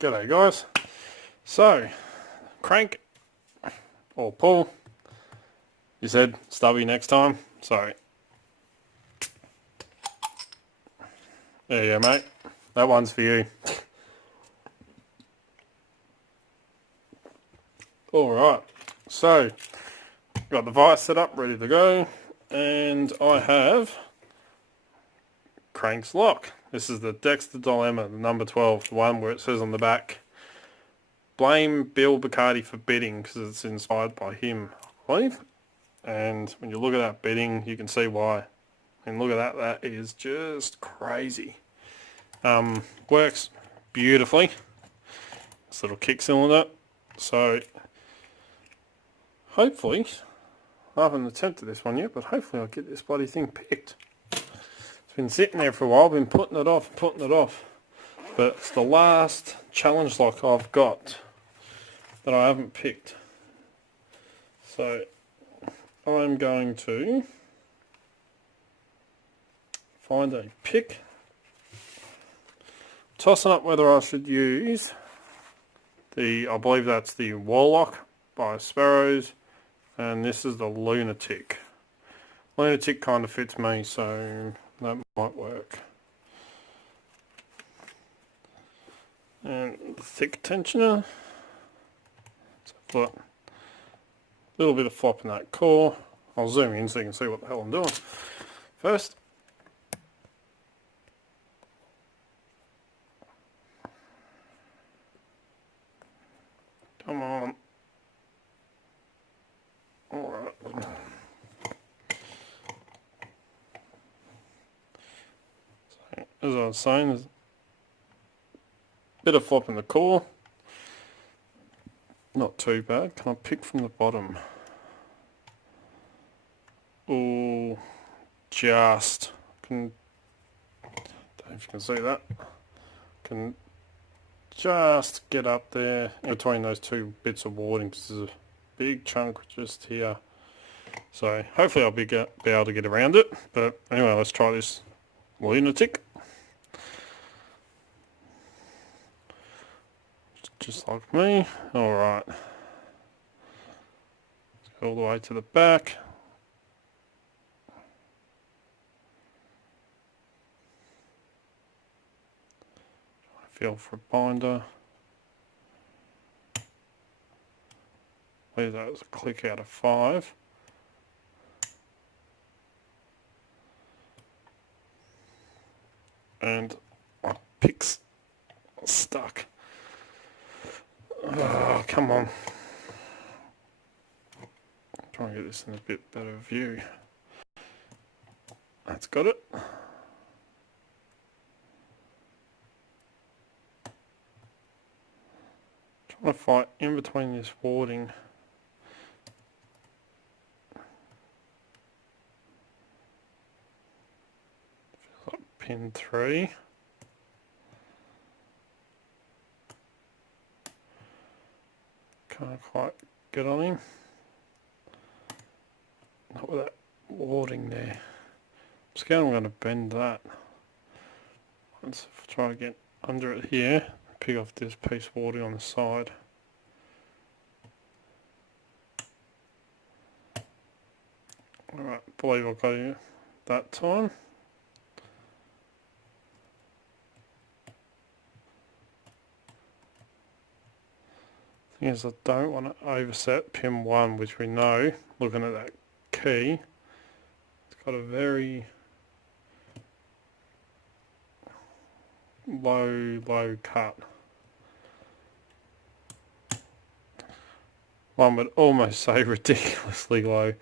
G'day guys. So, crank or pull. You said stubby next time, so there you go, mate. That one's for you. Alright, so got the vise set up, ready to go, and I have Crank's lock. This is the Dexter Dilemma, the number 12, the one where it says on the back, blame Bill Bacardi for bidding, because it's inspired by him, I believe. And when you look at that bidding, you can see why. And look at that, that is just crazy. Works beautifully. This little kick cylinder. So, hopefully, I haven't attempted this one yet, but hopefully I'll get this bloody thing picked. It's been sitting there for a while, been putting it off. But it's the last challenge lock I've got that I haven't picked. So, I'm going to find a pick. Tossing up whether I should use I believe that's the Warlock by Sparrows, and this is the Lunatic. Lunatic kind of fits me, so that might work. And the thick tensioner. A little bit of flop in that core. I'll zoom in so you can see what the hell I'm doing. First, come on. Alright. So, as I was saying, there's a bit of flop in the core. Not too bad. Can I pick from the bottom? Oh, just don't know if you can see that. Can just get up there in between those two bits of warding, because there's a big chunk just here. So hopefully I'll be able to get around it. But anyway, let's try this Lunatic. Just like me. Alright. Go all the way to the back. Feel for a binder. Where that was a click out of 5. And my pick's stuck. Oh, come on. Try and get this in a bit better view. That's got it. Trying to fight in between this warding. Feels like pin 3. Can't quite get on him. Not with that warding there. I'm scared I'm going to bend that. Let's try to get under it here. Pick off this piece of warding on the side. Alright, believe I'll go here that time. Thing is, I don't want to overset pin 1, which we know, looking at that key, it's got a very low cut. One would almost say ridiculously low.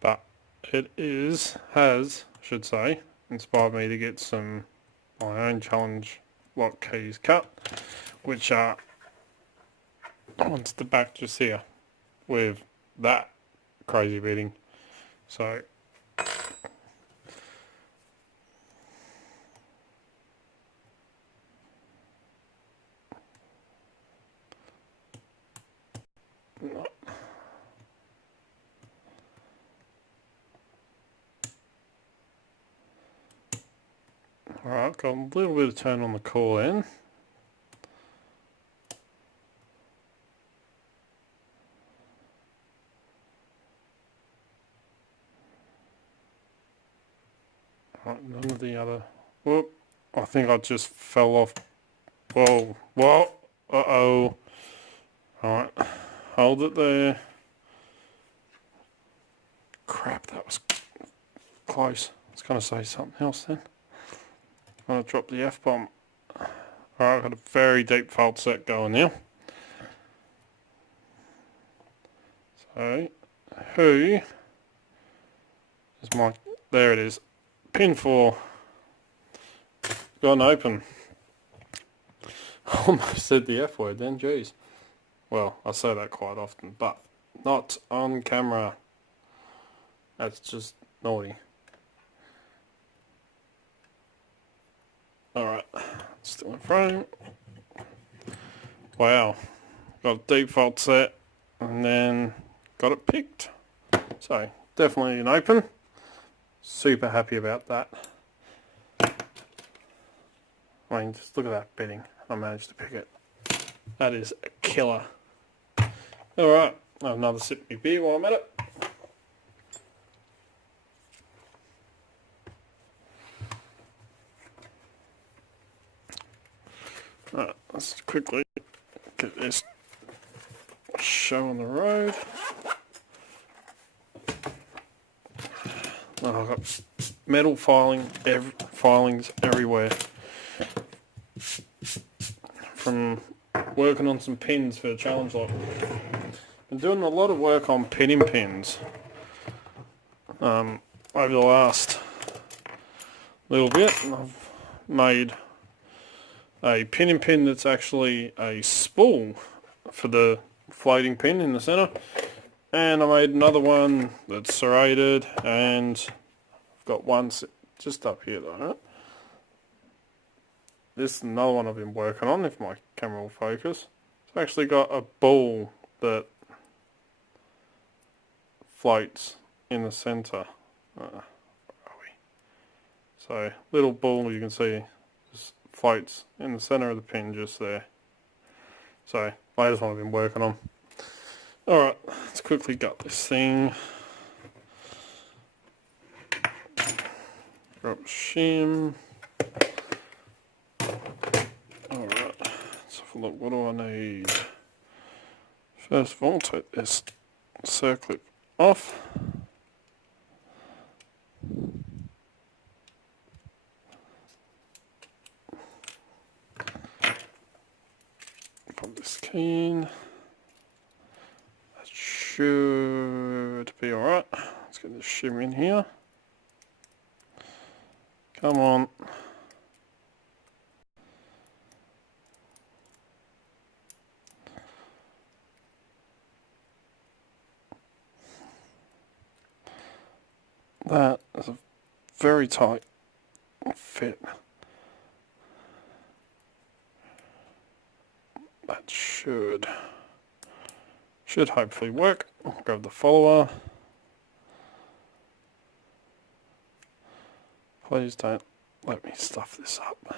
But it has, I should say, inspired me to get some my own challenge lock keys cut, which are onto the back just here with that crazy beating. So Alright, got a little bit of turn on the core then. Right, none of the other... Whoop, I think I just fell off. Whoa, whoa, uh-oh. Alright, hold it there. Crap, that was close. I was going to say something else then. I'm going to drop the F-bomb. Alright, I've got a very deep fault set going now. So, who is my... There it is. Pin 4. Gone open. Almost said the F word then, jeez. Well, I say that quite often, but not on camera. That's just naughty. Alright, still in frame. Wow. Got a deep fault set and then got it picked. So, definitely an open. Super happy about that. I mean, just look at that bedding. I managed to pick it. That is a killer. Alright, I'll have another sip of my beer while I'm at it. Alright, let's quickly get this show on the road. Oh, I've got metal filings everywhere. From working on some pins for the challenge lock. Been doing a lot of work on pinning pins over the last little bit. I've made a pinning pin that's actually a spool for the floating pin in the center, and I made another one that's serrated, and I've got one just up here though. This is another one I've been working on, if my camera will focus. I've actually got a ball that floats in the center. Where are we? So, little ball you can see just floats in the center of the pin just there. So, latest one I've been working on. Alright, let's quickly gut this thing. Drop shim. Alright, let's have a look. What do I need? First of all, take this circlip off. Put this key in. That should be alright. Let's get this shim in here. Come on. That is a very tight fit. That should hopefully work. Grab the follower. Please don't let me stuff this up.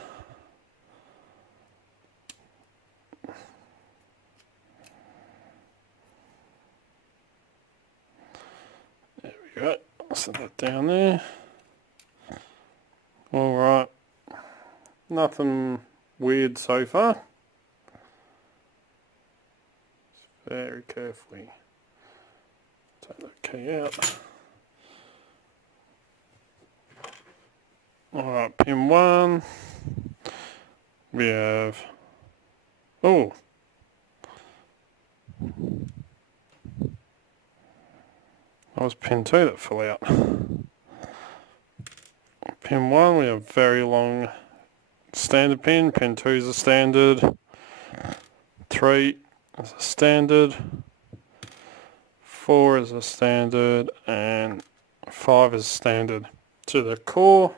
There we go. I'll set that down there. Alright. Nothing weird so far. Very carefully take that key out. Alright, pin 1. We have... Oh! That was pin 2 that fell out. Pin 1, we have very long standard pin. Pin 2 is a standard. 3 is a standard. 4 is a standard. And 5 is standard. To the core.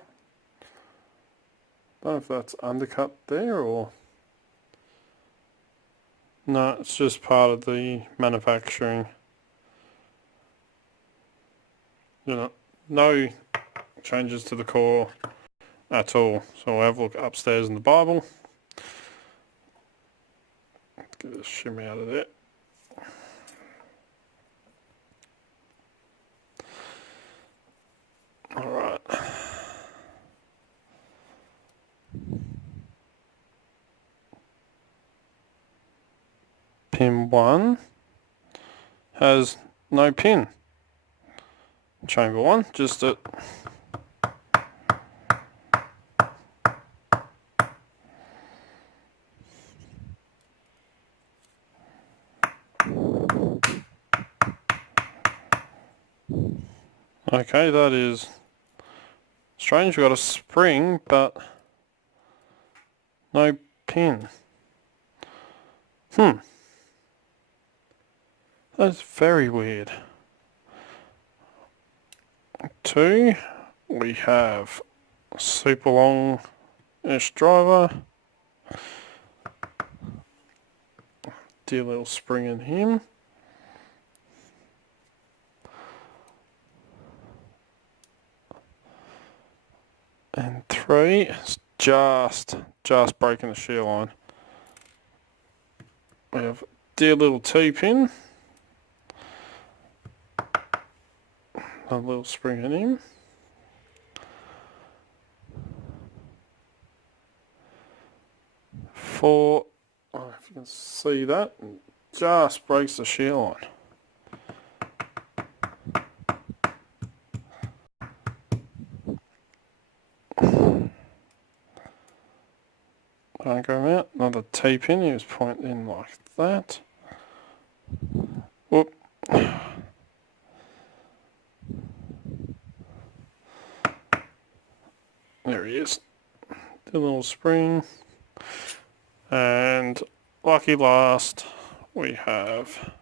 I don't know if that's undercut there or... No, it's just part of the manufacturing. You know, no changes to the core at all. So we'll have a look upstairs in the Bible. Get this shim out of there. Alright. Pin 1 has no pin. Chamber 1, just a okay, that is strange. We've got a spring, but no pin. That's very weird. 2, we have super long-ish driver. Dear little spring in him. And 3 is just breaking the shear line. We have dear little T-pin. A little spring in him. 4, oh, if you can see that, just breaks the shear line. Don't go out. Another T-pin. He was pointing in like that. Whoop. There he is. The little spring. And lucky last, we have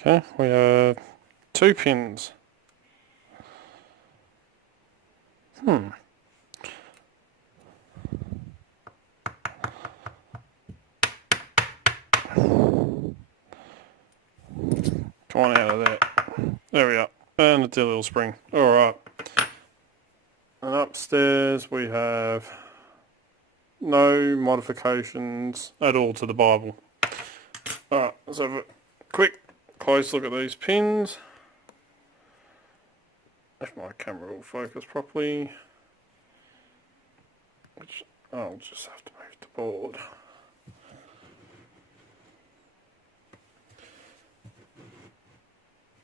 okay, we have 2 pins. Come on out of there. There we are. And a little spring. Alright. And upstairs we have no modifications at all to the Bible. Alright, let's have a quick close look at these pins. If my camera will focus properly. Which I'll just have to move the board.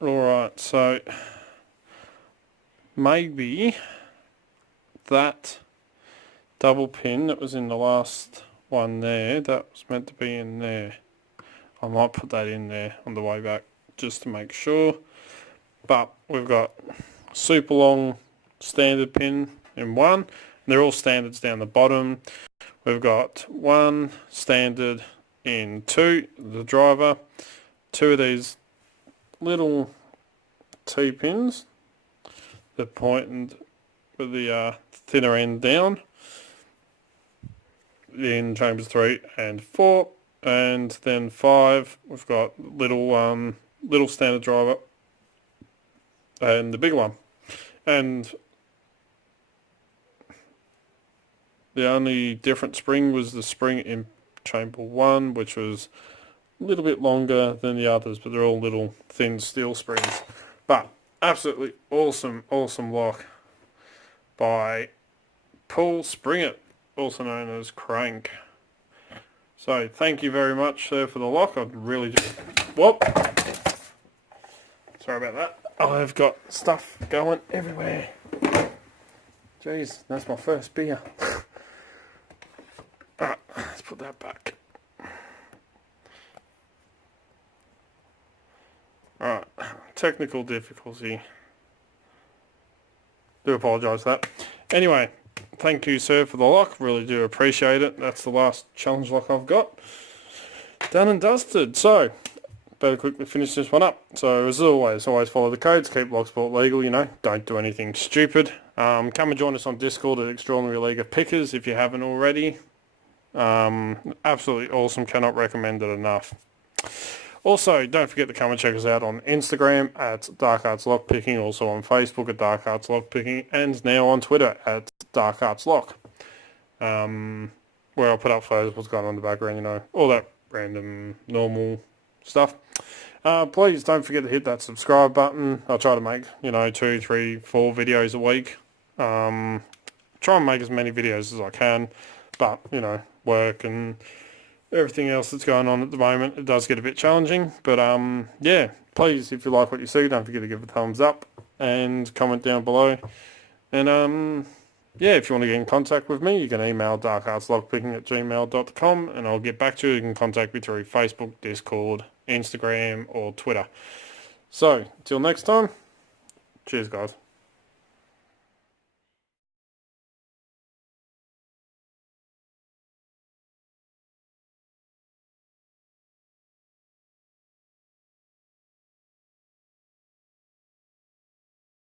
Alright, so maybe that double pin that was in the last one there, that was meant to be in there. I might put that in there on the way back just to make sure. But we've got super long standard pin in 1. And they're all standards down the bottom. We've got 1 standard in 2, the driver. 2 of these little T-pins that point with the thinner end down in chambers 3 and 4, and then 5 we've got little standard driver and the big one. And the only different spring was the spring in chamber 1, which was a little bit longer than the others, but they're all little thin steel springs. But absolutely awesome lock by Paul Springett, also known as Crank. So thank you very much, sir, for the lock. I'd really just... Whoop! Sorry about that. I've got stuff going everywhere. Jeez, that's my first beer. Alright, let's put that back. Alright, technical difficulty. Do apologise for that. Anyway, thank you, sir, for the lock. Really do appreciate it. That's the last challenge lock I've got. Done and dusted. So, better quickly finish this one up. So, as always follow the codes. Keep locksport legal, you know. Don't do anything stupid. Come and join us on Discord at Extraordinary League of Pickers if you haven't already. Absolutely awesome. Cannot recommend it enough. Also, don't forget to come and check us out on Instagram at Dark Arts Lockpicking, also on Facebook at Dark Arts Lockpicking, and now on Twitter at Dark Arts Lock, where I'll put up photos of what's going on in the background, you know, all that random, normal stuff. Please don't forget to hit that subscribe button. I'll try to make, you know, 2, 3, 4 videos a week. Try and make as many videos as I can, but, you know, work and everything else that's going on at the moment, it does get a bit challenging. But yeah, please, if you like what you see, don't forget to give it a thumbs up and comment down below. And yeah, if you want to get in contact with me, you can email darkartslockpicking@gmail.com and I'll get back to you. You can contact me through Facebook, Discord, Instagram or Twitter. So, until next time, cheers guys.